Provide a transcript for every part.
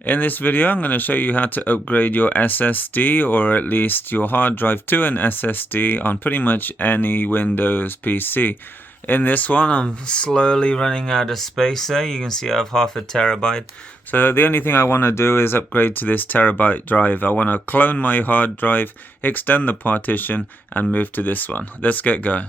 In this video, I'm going to show you how to upgrade your SSD or at least your hard drive to an SSD on pretty much any Windows PC. In this one, I'm slowly running out of space there. You can see I have half a terabyte. So the only thing I want to do is upgrade to this terabyte drive. I want to clone my hard drive, extend the partition, and move to this one. Let's get going.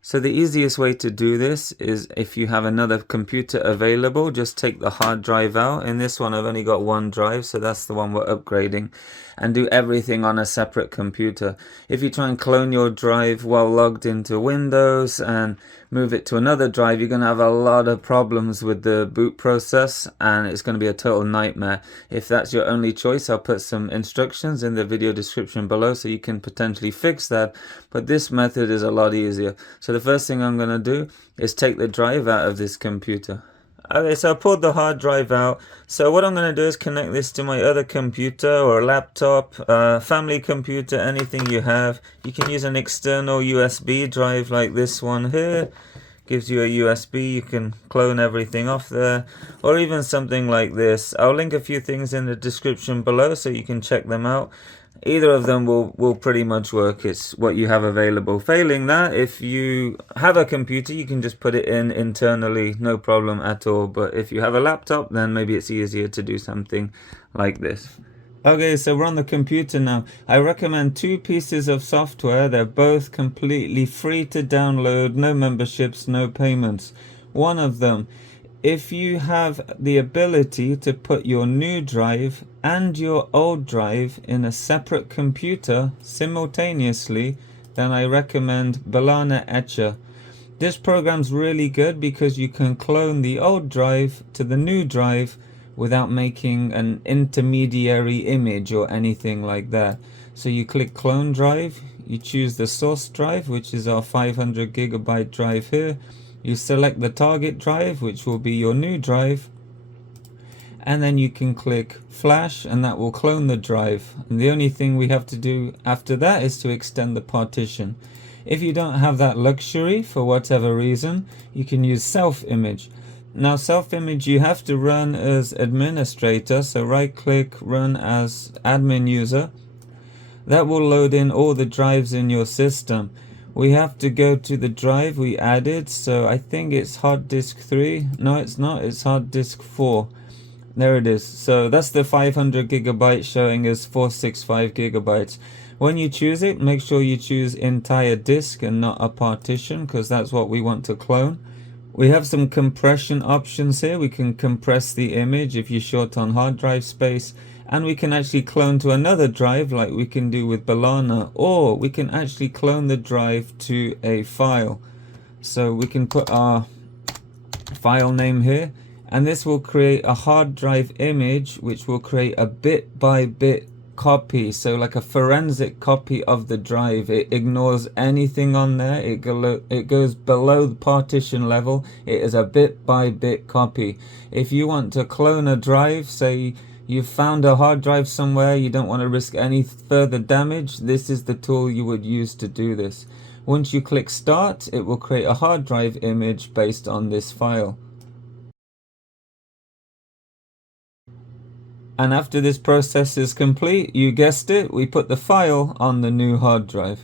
So the easiest way to do this is if you have another computer available, just take the hard drive out. In this one, I've only got one drive, so that's the one we're upgrading, and do everything on a separate computer. If you try and clone your drive while logged into Windows and move it to another drive, you're going to have a lot of problems with the boot process, and it's going to be a total nightmare. If that's your only choice, I'll put some instructions in the video description below so you can potentially fix that, but this method is a lot easier. So the first thing I'm going to do is take the drive out of this computer. Okay, so I pulled the hard drive out. So what I'm going to do is connect this to my other computer or laptop, family computer, anything you have. You can use an external USB drive like this one here. Gives you a USB, you can clone everything off there, or even something like this. I'll link a few things in the description below so you can check them out. Either of them will pretty much work. It's what you have available. Failing that, if you have a computer, you can just put it in internally, no problem at all. But if you have a laptop, then maybe it's easier to do something like this. Okay, so we're on the computer now. I recommend two pieces of software. They're both completely free to download, no memberships, no payments. One of them, if you have the ability to put your new drive and your old drive in a separate computer simultaneously, then I recommend Balana Etcher. This program's really good because you can clone the old drive to the new drive without making an intermediary image or anything like that. So you click clone drive, you choose the source drive, which is our 500 gigabyte drive here. You select the target drive, which will be your new drive, and then you can click flash and that will clone the drive. And the only thing we have to do after that is to extend the partition. If you don't have that luxury for whatever reason, you can use self-image. Now self-image you have to run as administrator, so right click, run as admin user. That will load in all the drives in your system. We have to go to the drive we added, so I think it's hard disk 3. No, it's not, it's hard disk 4. There it is. So that's the 500 gigabytes showing as 465 gigabytes. When you choose it, make sure you choose entire disk and not a partition, because that's what we want to clone. We have some compression options here. We can compress the image if you're short on hard drive space, and we can actually clone to another drive like we can do with Balana, or we can actually clone the drive to a file. So we can put our file name here, and this will create a hard drive image which will create a bit by bit copy, so like a forensic copy of the drive. It ignores anything on there. It goes below the partition level. It is a bit by bit copy. If you want to clone a drive, say you've found a hard drive somewhere, you don't want to risk any further damage, this is the tool you would use to do this. Once you click start, it will create a hard drive image based on this file. And after this process is complete, you guessed it, we put the file on the new hard drive.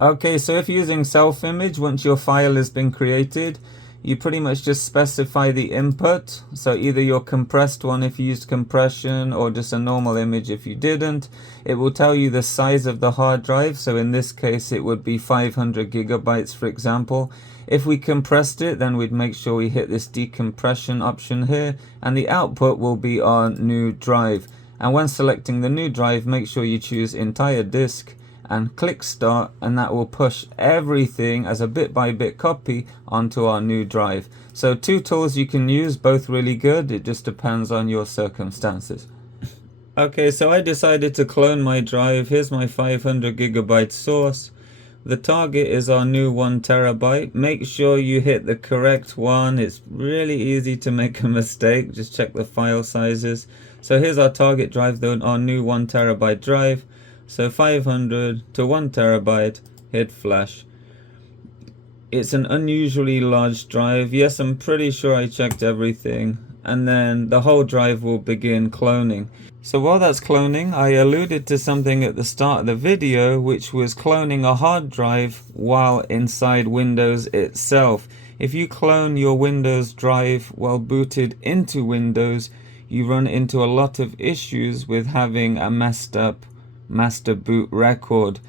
Okay, so if you're using self-image, once your file has been created, you pretty much just specify the input. So either your compressed one if you used compression, or just a normal image if you didn't. It will tell you the size of the hard drive. So in this case, it would be 500 gigabytes, for example. If we compressed it, then we'd make sure we hit this decompression option here, and the output will be our new drive. And when selecting the new drive, make sure you choose entire disk and click start, and that will push everything as a bit by bit copy onto our new drive. So two tools you can use, both really good. It just depends on your circumstances. Okay, so I decided to clone my drive. Here's my 500 gigabyte source. The target is our new 1 terabyte. Make sure you hit the correct one. It's really easy to make a mistake. Just check the file sizes. So here's our target drive, though, our new 1 terabyte drive. So 500 to 1 terabyte, hit flash. It's an unusually large drive. Yes, I'm pretty sure I checked everything. and then the whole drive will begin cloning. So while that's cloning, I alluded to something at the start of the video, which was cloning a hard drive while inside Windows itself. If you clone your Windows drive while booted into Windows, you run into a lot of issues with having a messed up master boot record.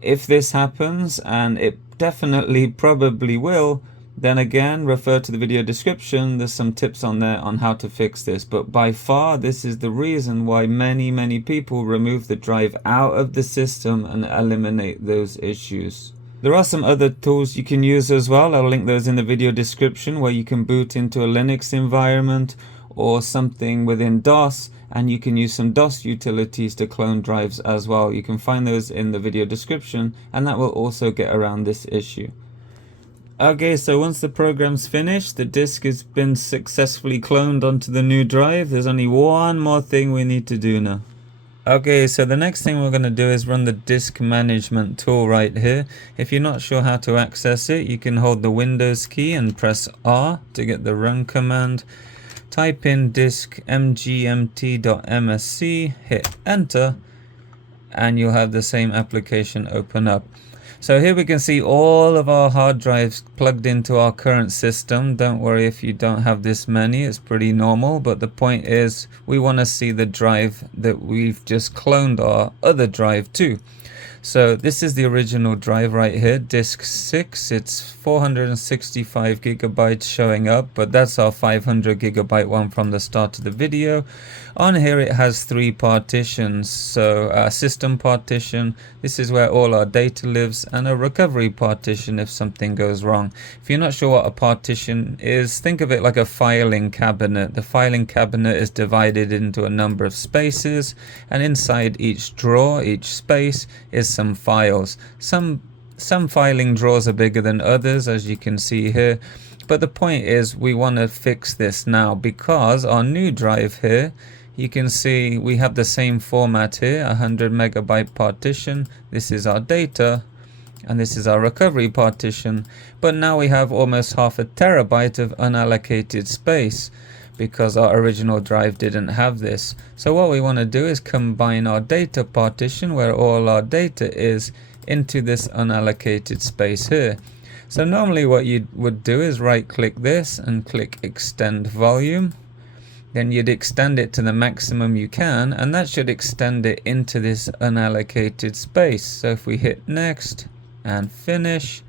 If this happens, and it definitely probably will, then again, refer to the video description. There's some tips on there on how to fix this. But by far, this is the reason why many people remove the drive out of the system and eliminate those issues. There are some other tools you can use as well. I'll link those in the video description, where you can boot into a Linux environment or something within DOS, and you can use some DOS utilities to clone drives as well. You can find those in the video description, and that will also get around this issue. Okay, so once the program's finished, the disk has been successfully cloned onto the new drive. There's only one more thing we need to do now. Okay, so the next thing we're going to do is run the disk management tool right here. If you're not sure how to access it, you can hold the Windows key and press R to get the run command. Type in disk mgmt.msc, hit enter, and you'll have the same application open up. So here we can see all of our hard drives plugged into our current system. Don't worry if you don't have this many, it's pretty normal, but the point is we want to see the drive that we've just cloned our other drive to. So this is the original drive right here, disk 6. It's 465 gigabytes showing up, but that's our 500 gigabyte one from the start of the video. On here it has 3 partitions. So a system partition, this is where all our data lives, and a recovery partition if something goes wrong. If you're not sure what a partition is, think of it like a filing cabinet. The filing cabinet is divided into a number of spaces, and inside each drawer, each space, is some files. Some filing drawers are bigger than others, as you can see here, but the point is we want to fix this now, because our new drive here, you can see we have the same format here, 100 megabyte partition. This is our data, and this is our recovery partition, but now we have almost half a terabyte of unallocated space, because our original drive didn't have this. So what we want to do is combine our data partition, where all our data is, into this unallocated space here. So normally what you would do is right click this and click extend volume. Then you'd extend it to the maximum you can, and that should extend it into this unallocated space. So if we hit next and finish,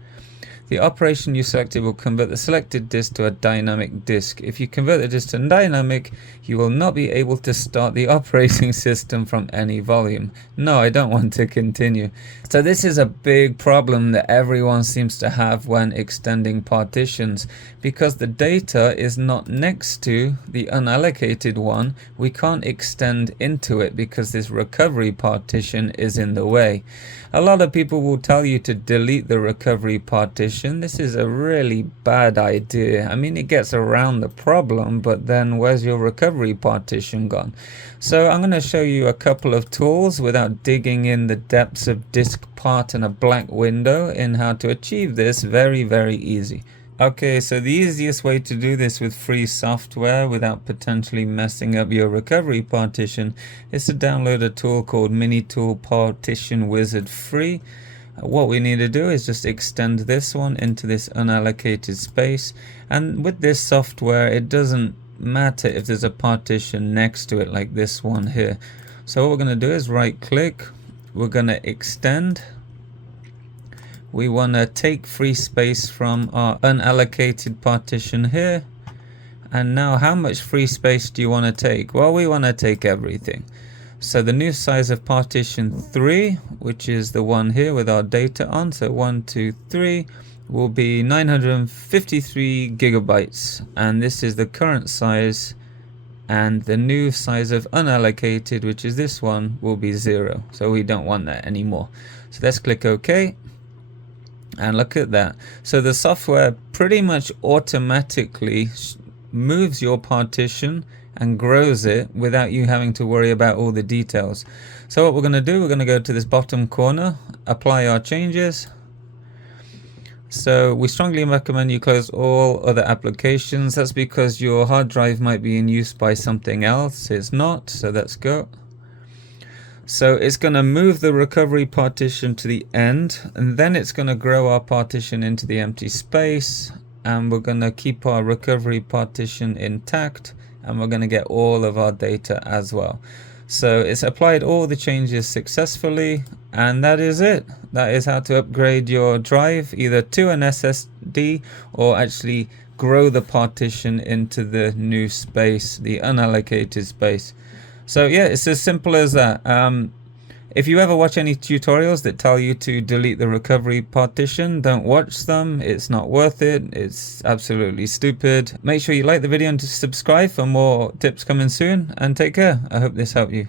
the operation you selected will convert the selected disk to a dynamic disk. If you convert the disk to dynamic, you will not be able to start the operating system from any volume. No, I don't want to continue. So this is a big problem that everyone seems to have when extending partitions. Because the data is not next to the unallocated one, we can't extend into it because this recovery partition is in the way. A lot of people will tell you to delete the recovery partition. This is a really bad idea. I mean, it gets around the problem, but then where's your recovery partition gone? So I'm going to show you a couple of tools without digging in the depths of disk part and a black window in how to achieve this very easy. Okay, so the easiest way to do this with free software without potentially messing up your recovery partition is to download a tool called Minitool Partition Wizard Free. What we need to do is just extend this one into this unallocated space, and with this software it doesn't matter if there's a partition next to it like this one here. So what we're going to do is right click, we're going to extend. We want to take free space from our unallocated partition here. And now how much free space do you want to take? Well, we want to take everything. So the new size of partition 3, which is the one here with our data on, so 1, 2, 3, will be 953 gigabytes. And this is the current size. And the new size of unallocated, which is this one, will be 0. So we don't want that anymore. So let's click OK. And look at that. So the software pretty much automatically moves your partition and grows it without you having to worry about all the details. So what we're going to do, we're going to go to this bottom corner, apply our changes. So we strongly recommend you close all other applications. That's because your hard drive might be in use by something else. It's not, so let's go. So it's going to move the recovery partition to the end, and then it's going to grow our partition into the empty space, and we're going to keep our recovery partition intact, and we're going to get all of our data as well. So it's applied all the changes successfully, and that is it. That is how to upgrade your drive either to an SSD or actually grow the partition into the new space, the unallocated space. So yeah, it's as simple as that. If you ever watch any tutorials that tell you to delete the recovery partition, don't watch them. It's not worth it. It's absolutely stupid. Make sure you like the video and to subscribe for more tips coming soon, and take care. I hope this helped you.